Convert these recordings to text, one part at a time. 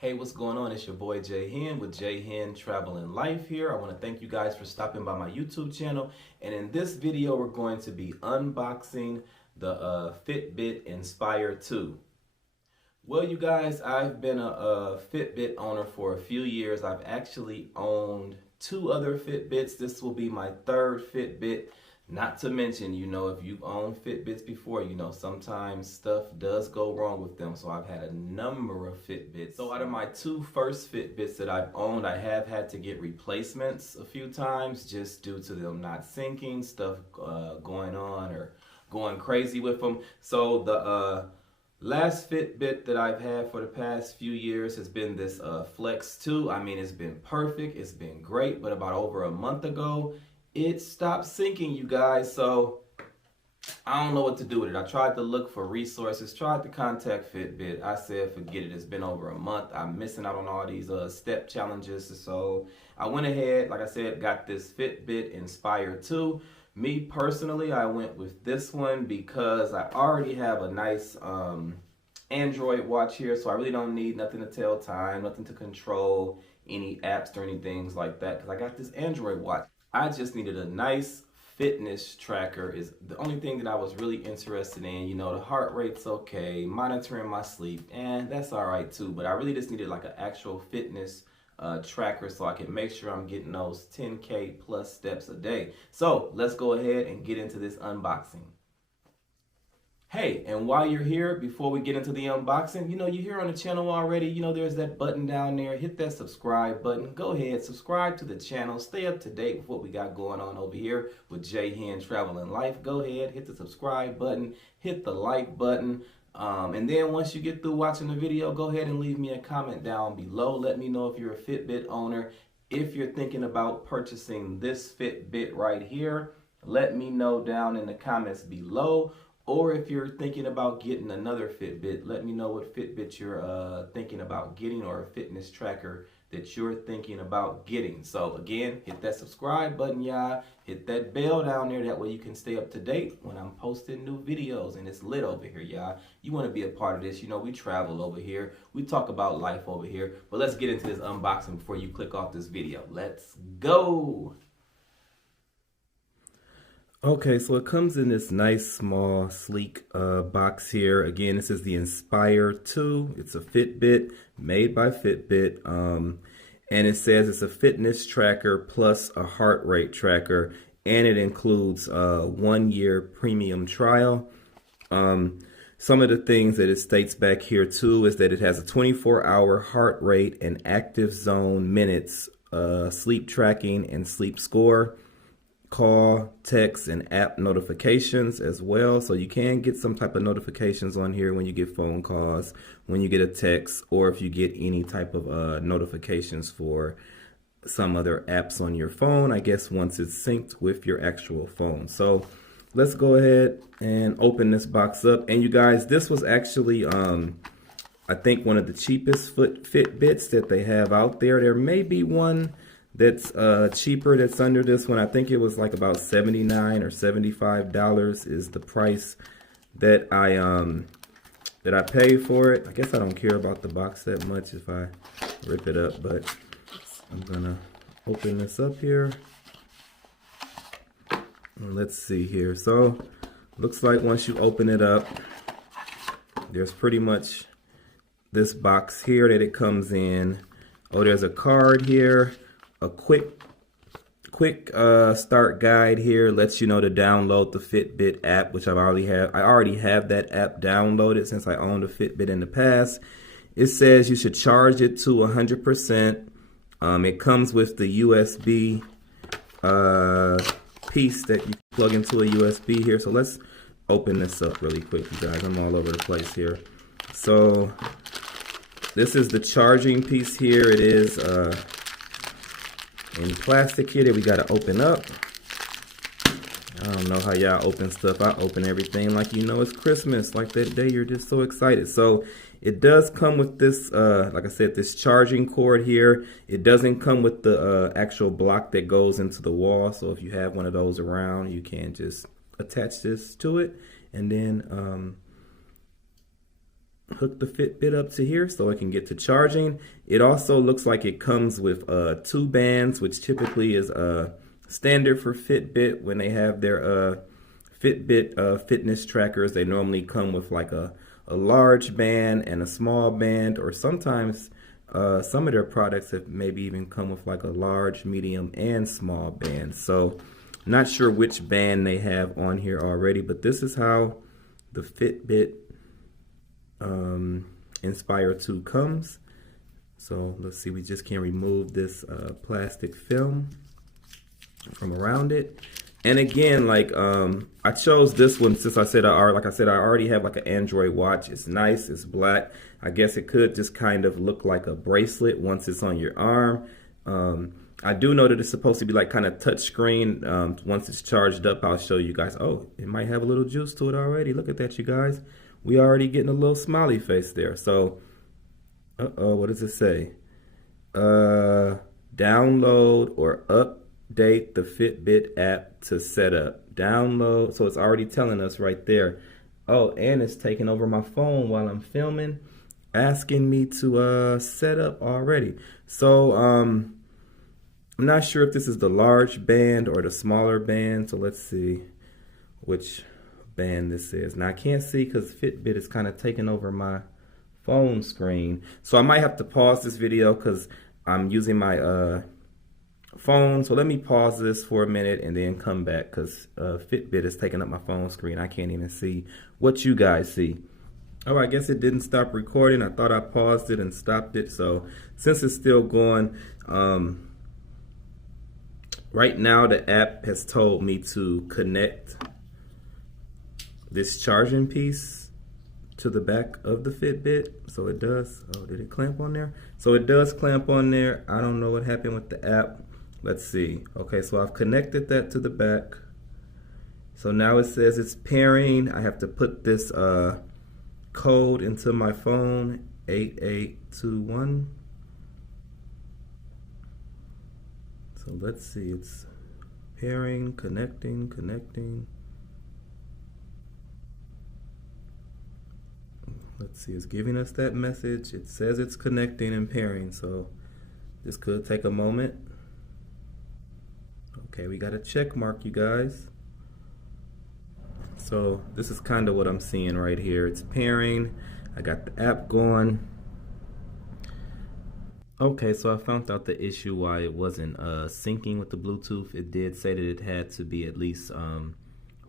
Hey, what's going on? It's your boy J-Hen with J-Hen Travel and Life here. I want to thank you guys for stopping by my YouTube channel. And in this video, we're going to be unboxing the Fitbit Inspire 2. Well, you guys, I've been a Fitbit owner for a few years. I've actually owned two other Fitbits. This will be my third Fitbit. Not to mention, if you've owned Fitbits before, sometimes stuff does go wrong with them. So I've had a number of Fitbits. So out of my two first Fitbits that I've owned, I have had to get replacements a few times just due to them not syncing, stuff going on or going crazy with them. So the last Fitbit that I've had for the past few years has been this Flex 2. I mean, it's been perfect. It's been great. But about over a month ago, it stopped syncing, you guys. So I don't know what to do with it. I tried to look for resources, tried to contact Fitbit. I said, forget it. It's been over a month. I'm missing out on all these step challenges. So I went ahead, like I said, got this Fitbit Inspire 2. Me personally, I went with this one because I already have a nice Android watch here, so I really don't need nothing to tell time, nothing to control any apps or anything like that, because I got this Android watch. I just needed a nice fitness tracker is the only thing that I was really interested in. The heart rate's okay, monitoring my sleep, and that's all right too, but I really just needed like an actual fitness tracker so I can make sure I'm getting those 10K plus steps a day. So let's go ahead and get into this unboxing. Hey, and while you're here, before we get into the unboxing, you're here on the channel already. There's that button down there. Hit that subscribe button. Go ahead, subscribe to the channel. Stay up to date with what we got going on over here with J-Hen Travel and Life. Go ahead, hit the subscribe button, hit the like button. And then once you get through watching the video, go ahead and leave me a comment down below. Let me know if you're a Fitbit owner. If you're thinking about purchasing this Fitbit right here, let me know down in the comments below. Or if you're thinking about getting another Fitbit, let me know what Fitbit you're thinking about getting, or a fitness tracker that you're thinking about getting. So again, hit that subscribe button, y'all. Hit that bell down there. That way you can stay up to date when I'm posting new videos. And it's lit over here, y'all. You want to be a part of this. We travel over here. We talk about life over here. But let's get into this unboxing before you click off this video. Let's go. Okay, so it comes in this nice, small, sleek box here. Again, this is the Inspire 2. It's a Fitbit made by Fitbit. And it says it's a fitness tracker plus a heart rate tracker. And it includes a 1-year premium trial. Some of the things that it states back here, too, is that it has a 24-hour heart rate and active zone minutes, sleep tracking and sleep score, call, text, and app notifications as well. So you can get some type of notifications on here when you get phone calls, when you get a text, or if you get any type of notifications for some other apps on your phone, I guess once it's synced with your actual phone. So let's go ahead and open this box up. And you guys, this was actually I think one of the cheapest Fitbits that they have out there. There may be one that's cheaper that's under this one. I think it was like about $79 or $75 is the price that I pay for it. I guess I don't care about the box that much if I rip it up, but I'm gonna open this up here. And let's see here. So looks like once you open it up, there's pretty much this box here that it comes in. Oh, there's a card here. A quick start guide here lets you know to download the Fitbit app, which I already have that app downloaded since I owned a Fitbit in the past. It says you should charge it to 100%. It comes with the USB piece that you plug into a USB here. So let's open this up really quick, you guys. I'm all over the place here. So this is the charging piece here. It is in plastic here that we got to open up. I don't know how y'all open stuff. I open everything like it's Christmas, like that day you're just so excited. So it does come with this, like I said, this charging cord here. It doesn't come with the actual block that goes into the wall. So if you have one of those around, you can just attach this to it. And then hook the Fitbit up to here so it can get to charging. It also looks like it comes with 2 bands, which typically is standard for Fitbit. When they have their Fitbit fitness trackers, they normally come with like a large band and a small band, or sometimes some of their products have maybe even come with like a large, medium, and small band. So not sure which band they have on here already, but this is how the Fitbit Inspire 2 comes. So let's see, we just can remove this plastic film from around it. And again, like I chose this one since I said I already have like an Android watch. It's nice, it's black. I guess it could just kind of look like a bracelet once it's on your arm. I do know that it's supposed to be like kind of touch screen. Once it's charged up, I'll show you guys. Oh, it might have a little juice to it already. Look at that, you guys. We already getting a little smiley face there. So, what does it say? Download or update the Fitbit app to set up. Download. So it's already telling us right there. Oh, and it's taking over my phone while I'm filming, asking me to set up already. So I'm not sure if this is the large band or the smaller band. So let's see which band this is. Now I can't see because Fitbit is kind of taking over my phone screen. So I might have to pause this video because I'm using my phone. So let me pause this for a minute and then come back, because Fitbit is taking up my phone screen. I can't even see what you guys see. Oh, I guess it didn't stop recording. I thought I paused it and stopped it. So since it's still going, right now the app has told me to connect this charging piece to the back of the Fitbit. So it does. Oh, did it clamp on there? So it does clamp on there. I don't know what happened with the app. Let's see. Okay, so I've connected that to the back. So now it says it's pairing. I have to put this code into my phone, 8821. So let's see, it's pairing, connecting. Let's see, it's giving us that message. It says it's connecting and pairing, so this could take a moment. Okay, we got a check mark, you guys. So this is kind of what I'm seeing right here. It's pairing. I got the app going. Okay, so I found out the issue why it wasn't syncing with the Bluetooth. It did say that it had to be at least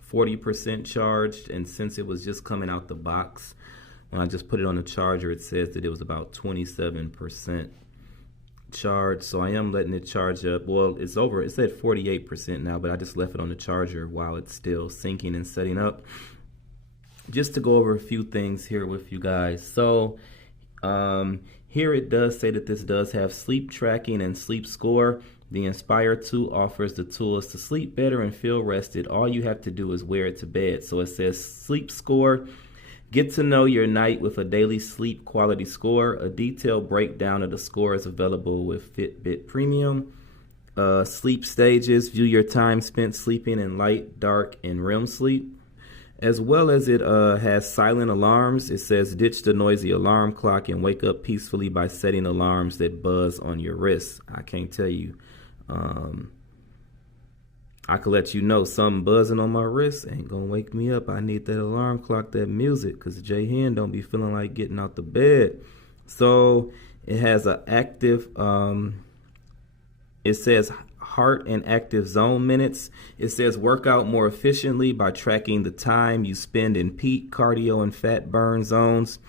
40% charged, and since it was just coming out the box, when I just put it on the charger, it says that it was about 27% charged. So I am letting it charge up. Well, it's over. It said 48% now, but I just left it on the charger while it's still syncing and setting up. Just to go over a few things here with you guys. So here it does say that this does have sleep tracking and sleep score. The Inspire 2 offers the tools to sleep better and feel rested. All you have to do is wear it to bed. So it says sleep score. Get to know your night with a daily sleep quality score. A detailed breakdown of the score is available with Fitbit Premium. Sleep stages. View your time spent sleeping in light, dark, and REM sleep. As well as it has silent alarms. It says ditch the noisy alarm clock and wake up peacefully by setting alarms that buzz on your wrists. I can't tell you. I could let you know something buzzing on my wrist ain't gonna wake me up. I need that alarm clock, that music, because J-Hen don't be feeling like getting out the bed. So it has an active, it says heart and active zone minutes. It says work out more efficiently by tracking the time you spend in peak, cardio, and fat burn zones.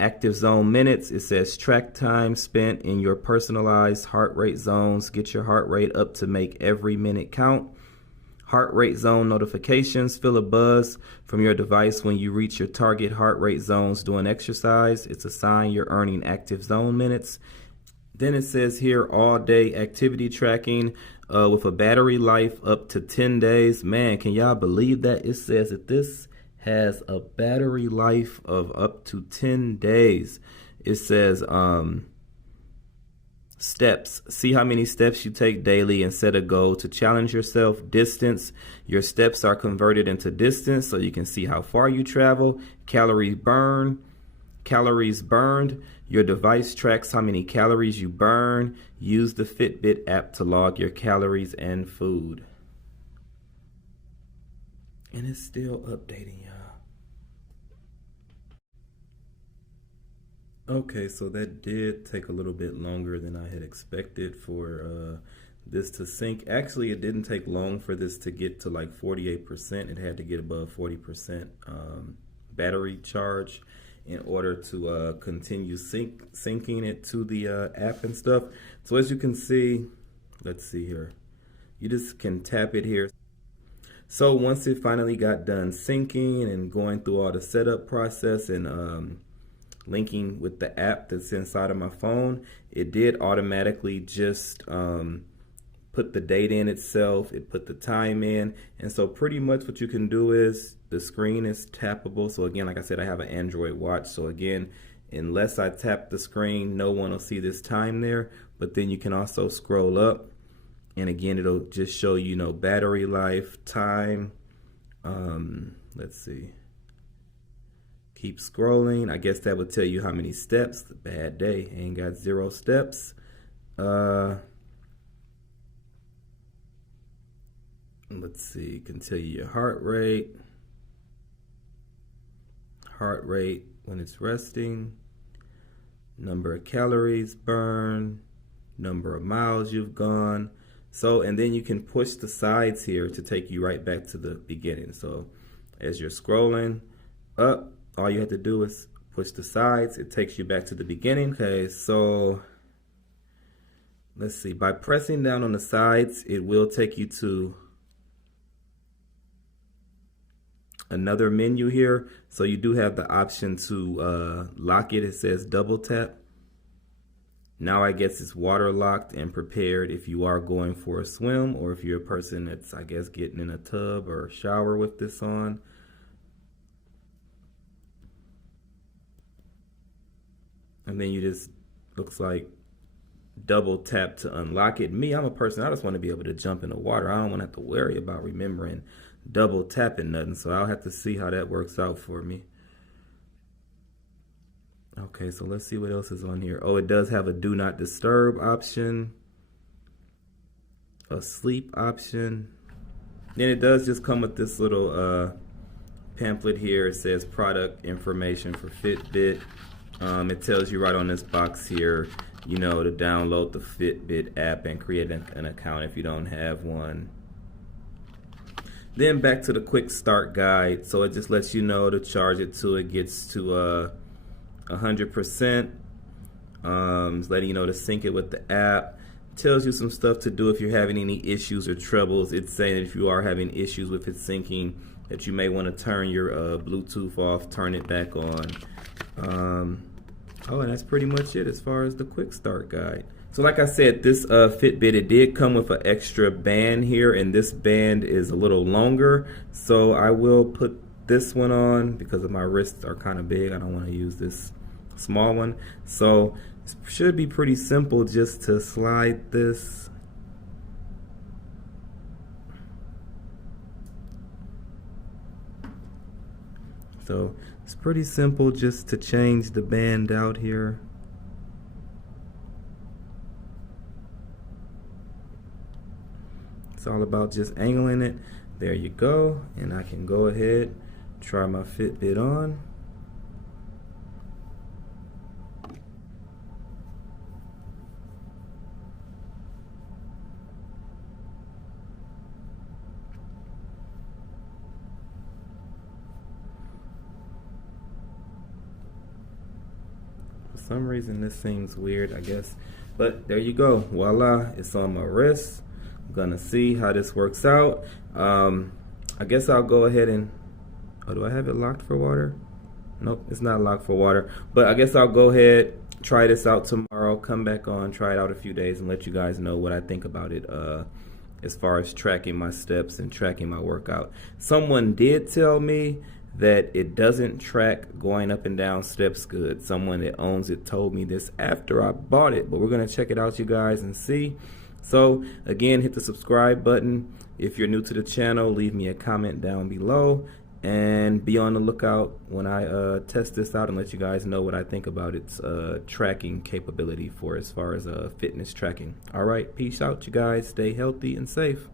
Active zone minutes, it says track time spent in your personalized heart rate zones. Get your heart rate up to make every minute count. Heart rate zone notifications, feel a buzz from your device when you reach your target heart rate zones doing exercise. It's a sign you're earning active zone minutes. Then it says here all day activity tracking with a battery life up to 10 days. Man, can y'all believe that? It says that this has a battery life of up to 10 days. It says steps. See how many steps you take daily and set a goal to challenge yourself. Distance. Your steps are converted into distance so you can see how far you travel. Calorie burn. Calories burned. Your device tracks how many calories you burn. Use the Fitbit app to log your calories and food. And it's still updating, y'all. Okay, so that did take a little bit longer than I had expected for this to sync. Actually, it didn't take long for this to get to like 48%. It had to get above 40% battery charge in order to continue syncing it to the app and stuff. So as you can see, let's see here. You just can tap it here. So once it finally got done syncing and going through all the setup process and linking with the app that's inside of my phone, it did automatically just put the date in itself. It put the time in. And so pretty much what you can do is the screen is tappable. So again, like I said, I have an Android watch. So again, unless I tap the screen, no one will see this time there. But then you can also scroll up. And again, it'll just show you, battery life, time. Let's see. Keep scrolling. I guess that would tell you how many steps. Bad day. Ain't got 0 steps. Let's see. Can tell you your heart rate. Heart rate when it's resting. Number of calories burned. Number of miles you've gone. So, and then you can push the sides here to take you right back to the beginning. So as you're scrolling up, all you have to do is push the sides. It takes you back to the beginning. Okay, so let's see. By pressing down on the sides, it will take you to another menu here. So you do have the option to lock it. It says double tap. Now I guess it's waterlocked and prepared if you are going for a swim, or if you're a person that's, I guess, getting in a tub or a shower with this on. And then you just, looks like, double tap to unlock it. Me, I'm a person, I just want to be able to jump in the water. I don't want to have to worry about remembering double tapping nothing. So I'll have to see how that works out for me. Okay, so let's see what else is on here. Oh, it does have a do not disturb option, a sleep option. Then it does just come with this little pamphlet here. It says product information for Fitbit. It tells you right on this box here, to download the Fitbit app and create an account if you don't have one. Then back to the quick start guide. So it just lets you know to charge it till it gets to 100%. It's letting you know to sync it with the app. Tells you some stuff to do if you're having any issues or troubles. It's saying that if you are having issues with it syncing, that you may want to turn your Bluetooth off, turn it back on. Oh, and that's pretty much it as far as the quick start guide. So like I said, this Fitbit, it did come with an extra band here, and this band is a little longer. So I will put this one on because my wrists are kind of big. I don't want to use this small one. So it should be pretty simple just to slide this. So it's pretty simple just to change the band out here. It's all about just angling it. There you go. And I can go ahead, try my Fitbit on. For some reason this seems weird, I guess. But there you go. Voila, it's on my wrist. I'm gonna see how this works out. I guess I'll go ahead and, oh, do I have it locked for water? Nope, it's not locked for water. But I guess I'll go ahead, try this out tomorrow, come back on, try it out a few days, and let you guys know what I think about it as far as tracking my steps and tracking my workout. Someone did tell me that it doesn't track going up and down steps good. Someone that owns it told me this after I bought it, but we're gonna check it out, you guys, and see. So again, hit the subscribe button. If you're new to the channel, leave me a comment down below. and be on the lookout when I test this out and let you guys know what I think about its tracking capability for as far as fitness tracking. All right, peace out, you guys. Stay healthy and safe.